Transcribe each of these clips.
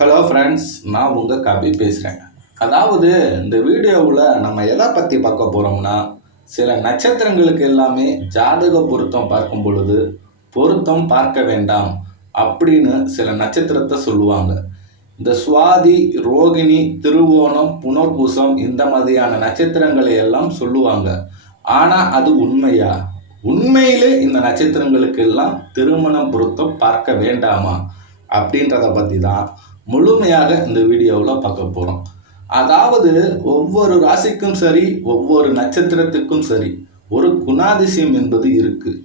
Hello friends, நான் உங்கள் கபி பேசுகிறேன். அதாவது இந்த வீடியோவில் நம்ம எதை பற்றி பார்க்க போகிறோம்னா, சில நட்சத்திரங்களுக்கு எல்லாமே ஜாதக பொருத்தம் பார்க்கும் பொழுது பொருத்தம் பார்க்க வேண்டாம் அப்படின்னு சில நட்சத்திரத்தை சொல்லுவாங்க. இந்த சுவாதி, ரோகிணி, திருவோணம், புனர்பூசம் இந்த மாதிரியான நட்சத்திரங்களை எல்லாம் சொல்லுவாங்க. ஆனால் அது உண்மையா? உண்மையிலே இந்த நட்சத்திரங்களுக்கு எல்லாம் திருமணம் பொருத்தம் பார்க்க வேண்டாமா அப்படின்றத பற்றி தான் முழுமையாக இந்த வீடியோவில் பார்க்க போகிறோம். அதாவது ஒவ்வொரு ராசிக்கும் சரி, ஒவ்வொரு நட்சத்திரத்துக்கும் சரி ஒரு குணாதிசயம் என்பது இருக்குது.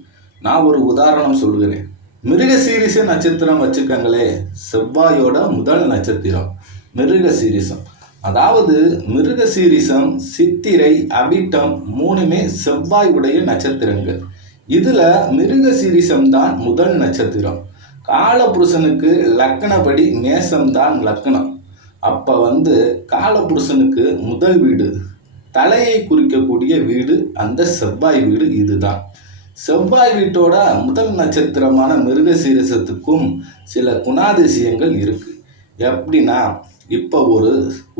நான் ஒரு உதாரணம் சொல்கிறேன். மிருகசீரிச நட்சத்திரம் வச்சுக்கங்களே, செவ்வாயோட முதல் நட்சத்திரம் மிருகசீரிசம். அதாவது மிருகசீரிசம், சித்திரை, அவிட்டம் மூணுமே செவ்வாய் உடைய நட்சத்திரங்கள். இதில் மிருகசீரிசம் தான் முதல் நட்சத்திரம். காலபுருஷனுக்கு லக்கணப்படி மேசம்தான் லக்கணம். அப்போ காலபுருஷனுக்கு முதல் வீடு, தலையை குறிக்கக்கூடிய வீடு அந்த செவ்வாய் வீடு. இதுதான் செவ்வாய் வீட்டோட முதல் நட்சத்திரமான மிருகசீரிசத்துக்கும் சில குணாதிசயங்கள் இருக்கு. எப்படின்னா, இப்போ ஒரு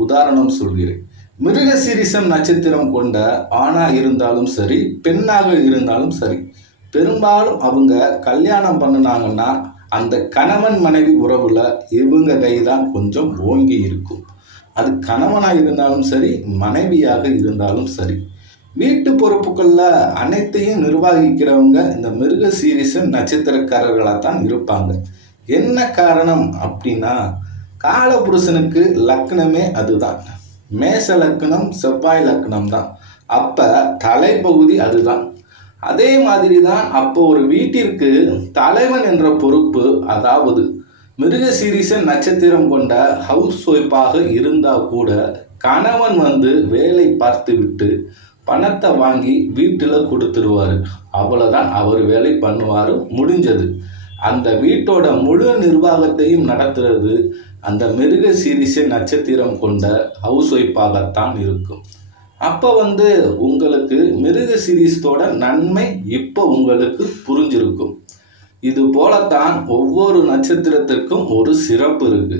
உதாரணம் சொல்கிறேன். மிருகசீரிசம் நட்சத்திரம் கொண்ட ஆணா இருந்தாலும் சரி, பெண்ணாக இருந்தாலும் சரி, பெரும்பாலும் அவங்க கல்யாணம் பண்ணினாங்கன்னா அந்த கணவன் மனைவி உறவுல இவங்க கைதான் கொஞ்சம் ஓங்கி இருக்கும். அது கணவனாக இருந்தாலும் சரி, மனைவியாக இருந்தாலும் சரி. வீட்டு பொறுப்புகளில் அனைத்தையும் நிர்வகிக்கிறவங்க இந்த மிருகசீரிச நட்சத்திரக்காரர்களாக தான் இருப்பாங்க. என்ன காரணம் அப்படின்னா, காலபுருஷனுக்கு லக்னமே அதுதான். மேச லக்னம் செவ்வாய் லக்னம் தான். அப்போ தலைப்பகுதி அதுதான். அதே மாதிரி தான் அப்போ ஒரு வீட்டிற்கு தலைவன் என்ற பொறுப்பு, அதாவது மிருகசீரிச நட்சத்திரம் கொண்ட ஹவுஸ் ஒய்ஃபாக இருந்தால் கூட கணவன் வேலை பார்த்து விட்டு பணத்தை வாங்கி வீட்டில் கொடுத்துருவார். அவ்வளோதான், அவர் வேலை பண்ணுவார், முடிஞ்சது. அந்த வீட்டோட முழு நிர்வாகத்தையும் நடத்துறது அந்த மிருகசீரிச நட்சத்திரம் கொண்ட ஹவுஸ் ஒய்ஃபாகத்தான் இருக்கும். அப்போ உங்களுக்கு மிருகசீரிசத்தோட நன்மை இப்போ உங்களுக்கு புரிஞ்சிருக்கும். இது போலத்தான் ஒவ்வொரு நட்சத்திரத்திற்கும் ஒரு சிறப்பு இருக்கு.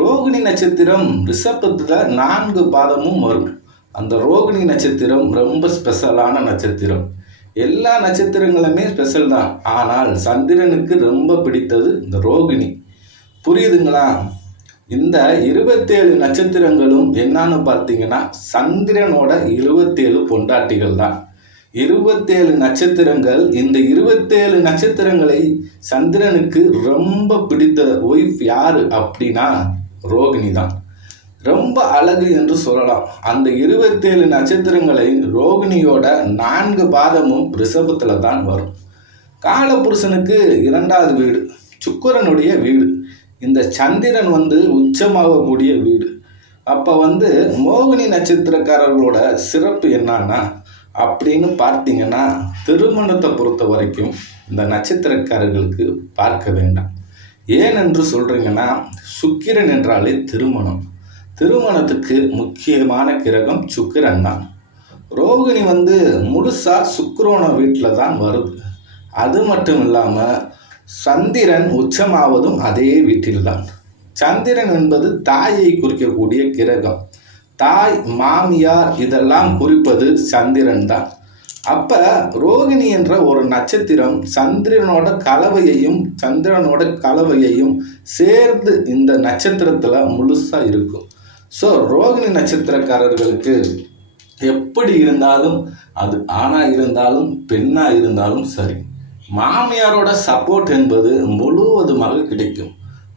ரோகிணி நட்சத்திரம் ரிஷபத்துல 4 பாதமும் வரும். அந்த ரோகிணி நட்சத்திரம் ரொம்ப ஸ்பெஷலான நட்சத்திரம். எல்லா நட்சத்திரங்களுமே ஸ்பெஷல் தான், ஆனால் சந்திரனுக்கு ரொம்ப பிடித்தது இந்த ரோகிணி. புரியுதுங்களா? இந்த 27 நட்சத்திரங்களும் என்னன்னு பார்த்தீங்கன்னா, சந்திரனோட 27 பொண்டாட்டிகள் தான். 27 நட்சத்திரங்கள். இந்த 27 நட்சத்திரங்களை சந்திரனுக்கு ரொம்ப பிடித்த ஒய்ஃப் யாரு அப்படின்னா ரோகிணி தான். ரொம்ப அழகு என்று சொல்லலாம். அந்த 27 நட்சத்திரங்களை ரோகிணியோட 4 பாதமும் ரிஷபத்துல தான் வரும். காலபுருஷனுக்கு 2வது வீடு சுக்கிரனுடைய வீடு. இந்த சந்திரன் உச்சமாகக்கூடிய வீடு. அப்போ மோகினி நட்சத்திரக்காரர்களோட சிறப்பு என்னன்னா அப்படின்னு பார்த்தீங்கன்னா, திருமணத்தை பொறுத்த வரைக்கும் இந்த நட்சத்திரக்காரர்களுக்கு பார்க்க வேண்டாம். ஏனென்று சொல்கிறீங்கன்னா, சுக்கிரன் என்றாலே திருமணம். திருமணத்துக்கு முக்கியமான கிரகம் சுக்கிரன் தான். ரோகிணி முழுசா சுக்கிரனோட வீட்டில் தான் வருது. அது மட்டும் இல்லாமல் சந்திரன் உச்சமாவதும் அதே வீட்டில்தான். சந்திரன் என்பது தாயை குறிக்கக்கூடிய கிரகம். தாய், மாமியார் இதெல்லாம் குறிப்பது சந்திரன் தான். அப்ப ரோகிணி என்ற ஒரு நட்சத்திரம் சந்திரனோட கலவையையும் சேர்ந்து இந்த நட்சத்திரத்துல முழுசா இருக்கும். ஸோ ரோகிணி நட்சத்திரக்காரர்களுக்கு எப்படி இருந்தாலும், அது ஆணா இருந்தாலும் பெண்ணா இருந்தாலும் சரி, மாமியாரோட சப்போர்ட் என்பது முழுவதுமாக கிடைக்கும்.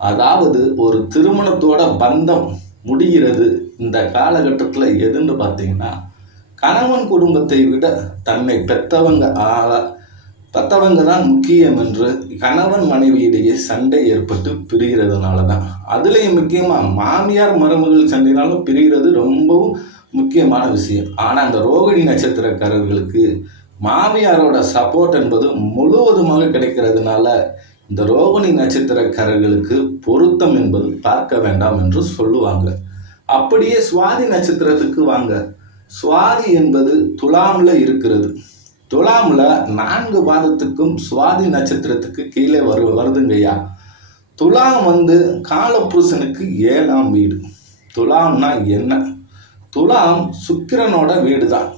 அதாவது ஒரு திருமணத்தோட பந்தம் முடிகிறது இந்த காலகட்டத்தில் எதுன்னு பார்த்தீங்கன்னா, கணவன் குடும்பத்தை விட தன்னை பெற்றவங்க தான் முக்கியம் என்று கணவன் மனைவியிடையே சண்டை ஏற்பட்டு பிரிகிறதுனால தான். அதுலேயும் முக்கியமாக மாமியார் மருமகள் சண்டைனாலும் பிரிகிறது ரொம்பவும் முக்கியமான விஷயம். ஆனால் அந்த ரோகிணி நட்சத்திரக்காரர்களுக்கு மாமியாரோட சப்போர்ட் என்பது முழுவதுமாக கிடைக்கிறதுனால இந்த ரோகிணி நட்சத்திரக்காரர்களுக்கு பொருத்தம் என்பது பார்க்க வேண்டாம் என்று சொல்லுவாங்க. அப்படியே சுவாதி நட்சத்திரத்துக்கு வாங்க. சுவாதி என்பது துலாம்ல இருக்கிறது. துலாம்ல 4 பாதத்துக்கும் சுவாதி நட்சத்திரத்துக்கு கீழே வருதுங்கய்யா. துலாம் காலபுருஷனுக்கு 7ஆம் வீடு. துலாம்னா என்ன? துலாம் சுக்கிரனோட வீடு தான்.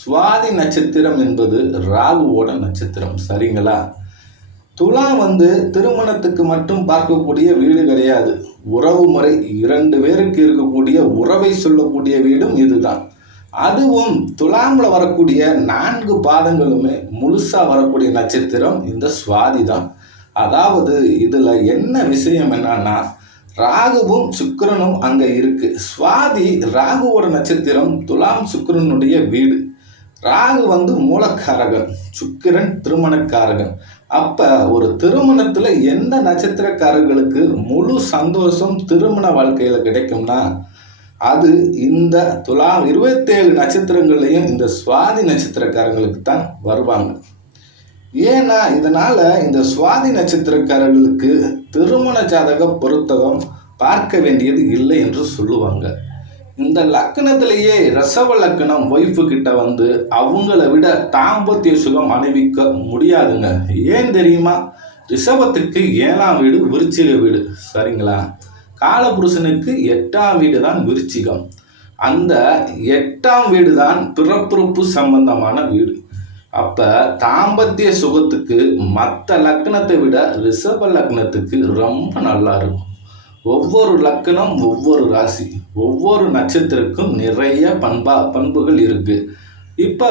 சுவாதி நட்சத்திரம் என்பது ராகுவோட நட்சத்திரம். சரிங்களா? துலாம் திருமணத்துக்கு மட்டும் பார்க்கக்கூடிய வீடு கிடையாது. உறவு முறை 2 பேருக்கு இருக்கக்கூடிய உறவை சொல்லக்கூடிய வீடும் இதுதான். அதுவும் துலாம்ல வரக்கூடிய 4 பாதங்களுமே முழுசா வரக்கூடிய நட்சத்திரம் இந்த சுவாதி தான். அதாவது இதுல என்ன விஷயம் என்னன்னா, ராகுவும் சுக்கிரனும் அங்க இருக்கு. சுவாதி ராகுவோட நட்சத்திரம், துலாம் சுக்கிரனுடைய வீடு. ராகு மூலக்காரகன், சுக்கிரன் திருமணக்காரகன். அப்ப ஒரு திருமணத்துல எந்த நட்சத்திரக்காரர்களுக்கு முழு சந்தோஷம் திருமண வாழ்க்கையில கிடைக்கும்னா, அது இந்த துலாம் 27 நட்சத்திரங்கள்லையும் இந்த சுவாதி நட்சத்திரக்காரங்களுக்கு தான் வருவாங்க. ஏன்னா இதனால இந்த சுவாதி நட்சத்திரக்காரர்களுக்கு திருமண ஜாதக பொருத்தகம் பார்க்க வேண்டியது இல்லை என்று சொல்லுவாங்க. இந்த லக்கணத்திலேயே ரிஷப லக்கணம் ஒய்ஃபு கிட்ட அவங்கள விட தாம்பத்திய சுகம் அனுபவிக்க முடியாதுங்க. ஏன் தெரியுமா? ரிஷபத்துக்கு 7ஆம் வீடு விருச்சிக வீடு. சரிங்களா? காலபுருஷனுக்கு 8ஆம் வீடு தான் விருச்சிகம். அந்த 8ஆம் வீடு தான் பிறப்புறுப்பு சம்பந்தமான வீடு. அப்ப தாம்பத்திய சுகத்துக்கு மற்ற லக்னத்தை விட ரிஷப லக்னத்துக்கு ரொம்ப நல்லா இருக்கும். ஒவ்வொரு லக்னம், ஒவ்வொரு ராசி, ஒவ்வொரு நட்சத்திரக்கும் நிறைய பண்புகள் இருக்கு. இப்ப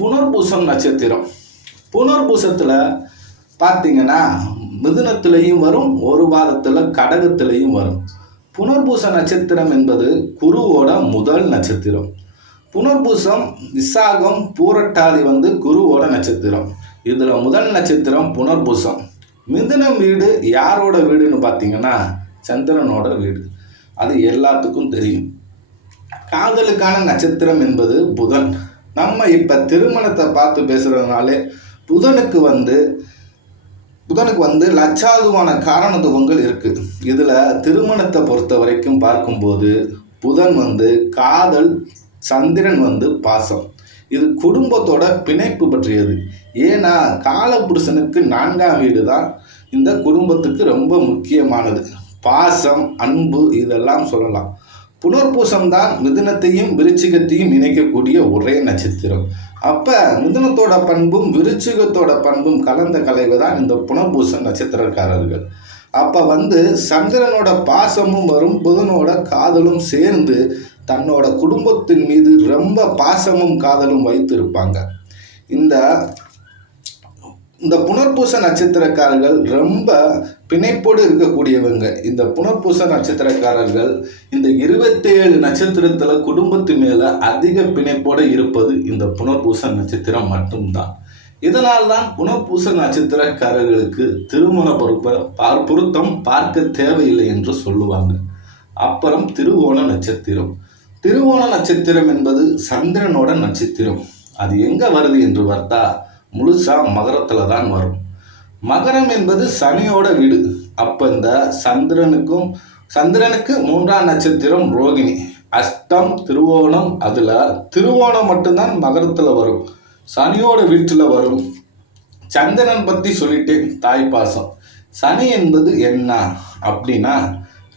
புனர்பூசம் நட்சத்திரம். புனர்பூசத்துல பார்த்தீங்கன்னா மிதுனத்திலையும் வரும், ஒரு வாரத்துல கடகத்திலையும் வரும். புனர்பூச நட்சத்திரம் என்பது குருவோட முதல் நட்சத்திரம். புனர்பூசம், விசாகம், பூரட்டாதி குருவோட நட்சத்திரம். இதுல முதல் நட்சத்திரம் புனர்பூசம். மிதுனம் வீடு யாரோட வீடுன்னு பார்த்தீங்கன்னா சந்திரனோட வீடு. அது எல்லாத்துக்கும் தெரியும். காதலுக்கான நட்சத்திரம் என்பது புதன். நம்ம இப்ப திருமணத்தை பார்த்து பேசுறதுனாலே புதனுக்கு லட்சாதுவான காரணத்துவங்கள் இருக்கு. இதுல திருமணத்தை பொறுத்த வரைக்கும் பார்க்கும்போது புதன் காதல், சந்திரன் பாசம். இது குடும்பத்தோட பிணைப்பு பற்றியது. ஏன்னா காலபுருஷனுக்கு 4ஆம் வீடு தான் இந்த குடும்பத்துக்கு ரொம்ப முக்கியமானது. பாசம், அன்பு இதெல்லாம் சொல்லலாம். புனர்பூசம் தான் மிதுனத்தையும் விருச்சிகத்தையும் இணைக்கக்கூடிய ஒரே நட்சத்திரம். அப்ப மிதுனத்தோட பண்பும் விருச்சிகத்தோட பண்பும் கலந்த கலைவு தான் இந்த புனர்பூச நட்சத்திரக்காரர்கள். அப்ப சந்திரனோட பாசமும் வரும், புதனோட காதலும் சேர்ந்து தன்னோட குடும்பத்தின் மீது ரொம்ப பாசமும் காதலும் வைத்திருப்பாங்க. இந்த புனர்பூச நட்சத்திரக்காரர்கள் ரொம்ப பிணைப்போடு இருக்கக்கூடியவங்க. இந்த புனர்பூச நட்சத்திரக்காரர்கள் இந்த 27 நட்சத்திரத்துல குடும்பத்தின் மேல அதிக பிணைப்போடு இருப்பது இந்த புனர்பூச நட்சத்திரம் மட்டும்தான். இதனால்தான் புனர்பூச நட்சத்திரக்காரர்களுக்கு திருமண பொருத்தம் பார்க்க தேவையில்லை என்று சொல்லுவாங்க. அப்புறம் திருவோண நட்சத்திரம். திருவோண நட்சத்திரம் என்பது சந்திரனோட நட்சத்திரம். அது எங்க வருது என்று பார்த்தா முழுசா மகரத்துல தான் வரும். மகரம் என்பது சனியோட வீடு. அப்ப இந்த சந்திரனுக்கு 3ஆம் நட்சத்திரம் ரோகிணி, அஷ்டம், திருவோணம். அதுல திருவோணம் மட்டும்தான் மகரத்துல வரும், சனியோட வீட்டுல வரும். சந்திரன் பத்தி சொல்லிட்டேன், தாய்ப்பாசம். சனி என்பது என்ன அப்படின்னா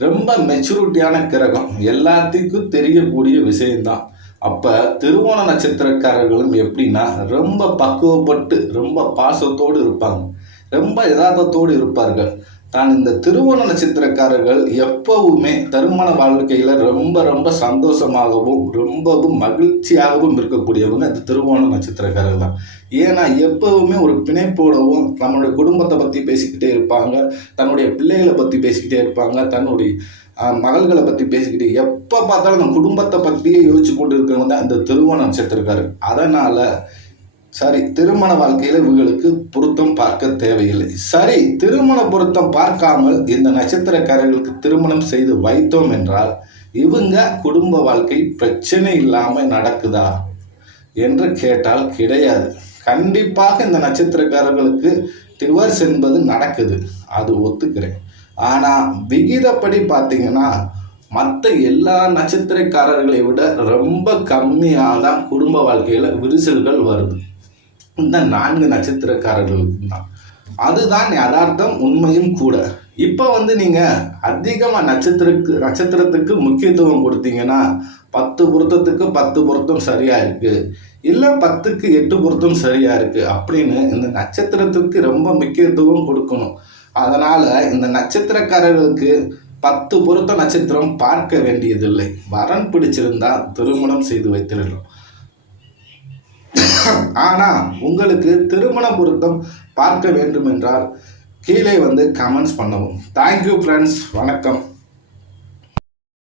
ரொம்ப மெச்சூரிட்டியான கிரகம், எல்லாத்துக்கும் தெரியக்கூடிய விஷயம்தான். அப்ப திருவோண நட்சத்திரக்காரர்களும் எப்படின்னா ரொம்ப பக்குவப்பட்டு ரொம்ப பாசத்தோடு இருப்பாங்க, ரொம்ப யதார்த்தத்தோடு இருப்பார்கள். தான் இந்த திருவோண நட்சத்திரக்காரர்கள் எப்பவுமே திருமண வாழ்க்கையில ரொம்ப ரொம்ப சந்தோஷமாகவும் ரொம்பவும் மகிழ்ச்சியாகவும் இருக்கக்கூடியவங்க இந்த திருவோண நட்சத்திரக்காரர்கள் தான். ஏன்னா எப்பவுமே ஒரு பிணைப்போடவும் நம்மளுடைய குடும்பத்தை பத்தி பேசிக்கிட்டே இருப்பாங்க, தன்னுடைய பிள்ளைகளை பத்தி பேசிக்கிட்டே இருப்பாங்க, தன்னுடைய மகள்களை பத்தி பேசிக்கிட்டு எப்ப பார்த்தாலும் அந்த குடும்பத்தை பத்தியே யோசிச்சு கொண்டு இருக்கிறவங்க தான் இந்த திருவோண நட்சத்திரக்காரர். அதனால சரி, திருமண வாழ்க்கையில இவங்களுக்கு பொருத்தம் பார்க்க தேவையில்லை. சரி, திருமண பொருத்தம் பார்க்காமல் இந்த நட்சத்திரக்காரர்களுக்கு திருமணம் செய்து வைத்தோம் என்றால் இவங்க குடும்ப வாழ்க்கை பிரச்சனை இல்லாம நடக்குதா என்று கேட்டால் கிடையாது. கண்டிப்பாக இந்த நட்சத்திரக்காரர்களுக்கு டிவோர்ஸ் என்பது நடக்குது, அது ஒத்துக்கிறேன். ஆனா விகிதப்படி பார்த்தீங்கன்னா மற்ற எல்லா நட்சத்திரக்காரர்களை விட ரொம்ப கம்மியாக தான் குடும்ப வாழ்க்கையில விரிசல்கள் வருது இந்த 4 நட்சத்திரக்காரர்களுக்கு தான். அதுதான் யதார்த்தம், உண்மையும் கூட. இப்போ வந்து நீங்கள் அதிகமாக நட்சத்திரத்துக்கு முக்கியத்துவம் கொடுத்தீங்கன்னா 10 பொருத்தத்துக்கு 10 பொருத்தம் சரியாக இருக்குது, இல்லை 10க்கு 8 பொருத்தம் சரியாக இருக்குது அப்படின்னு இந்த நட்சத்திரத்துக்கு ரொம்ப முக்கியத்துவம் கொடுக்கணும். அதனால் இந்த நட்சத்திரக்காரர்களுக்கு 10 பொருத்த நட்சத்திரம் பார்க்க வேண்டியதில்லை. வரன் பிடிச்சிருந்தா திருமணம் செய்து வைத்திடலாம். ஆனால் உங்களுக்கு திருமண பொருத்தம் பார்க்க வேண்டும் என்றால் கீழே வந்து கமெண்ட்ஸ் பண்ணவும். Thank you friends. வணக்கம்.